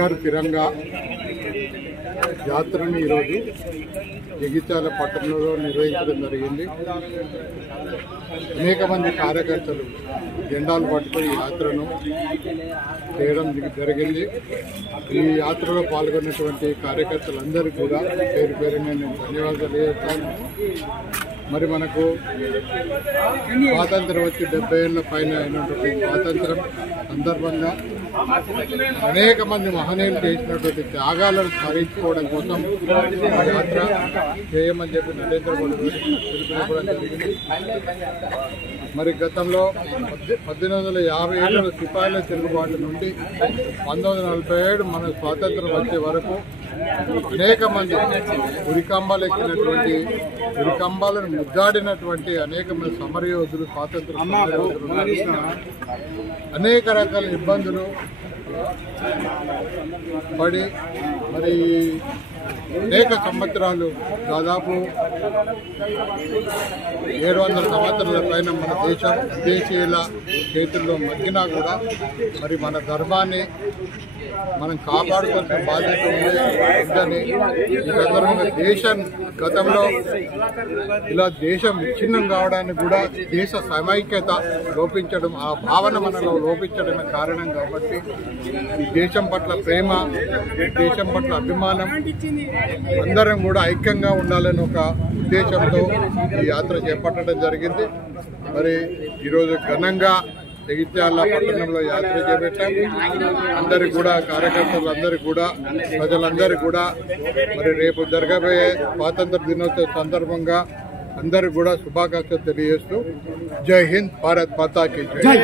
घर तिरंगा యాత్రని ఈరోజు జగిత్యాల పట్టణంలో నిర్వహించడం జరిగింది. అనేక మంది కార్యకర్తలు జెండాలు పట్టుకొని ఈ యాత్రను చేయడం జరిగింది. ఈ యాత్రలో పాల్గొన్నటువంటి కార్యకర్తలందరికీ కూడా పేరు పేరున నేను ధన్యవాదాలు చేస్తాను. మరి మనకు స్వాతంత్రం వచ్చి 70 ఏళ్ల పైన అయినటువంటి స్వాతంత్రం సందర్భంగా అనేక మంది మహనీయులు చేసినటువంటి త్యాగాలను స్మరించుకోవడం కోసం యాత్ర చేయమని చెప్పి నరేంద్ర మోడీ పిలుపునివ్వడం జరిగింది. మరి గతంలో 1857 సిపాయిల తిరుగుబాటు నుండి 1947 మన స్వాతంత్రం వచ్చే వరకు అనేక మంది ఉరికంబాలు ఎక్కినటువంటి ఉరికంబాలను ముద్దాడినటువంటి అనేక మంది సమరయోధులు స్వాతంత్ర సమరయోధులు అనేక రకాల ఇబ్బందులు పడి మరి అనేక సంవత్సరాలు దాదాపు 700 సంవత్సరాల పైన మన దేశం విదేశీయుల చేతుల్లో మగ్గినా కూడా మరి మన ధర్మాన్ని మనం కాపాడుకునే బాధ్యత ఉందని ఈ సందర్భంగా దేశం గతంలో ఇలా దేశం విచ్ఛిన్నం కావడానికి కూడా దేశ సమైక్యత లోపించడం, ఆ భావన మనలో లోపించడమే కారణం. కాబట్టి ఈ దేశం పట్ల ప్రేమ, దేశం పట్ల అభిమానం అందరం కూడా ఐక్యంగా ఉండాలని ఒక ఉద్దేశంతో ఈ యాత్ర చేపట్టడం జరిగింది. మరి ఈరోజు ఘనంగా జగిత్యాల పట్టణంలో యాత్ర చేపట్టాం. అందరికి కూడా కార్యకర్తలందరికీ కూడా ప్రజలందరికీ కూడా మరి రేపు జరగబోయే స్వాతంత్ర దినోత్సవ సందర్భంగా అందరికి కూడా శుభాకాంక్షలు తెలియజేస్తూ జై హింద్, భారత్ మాతా కీ జై.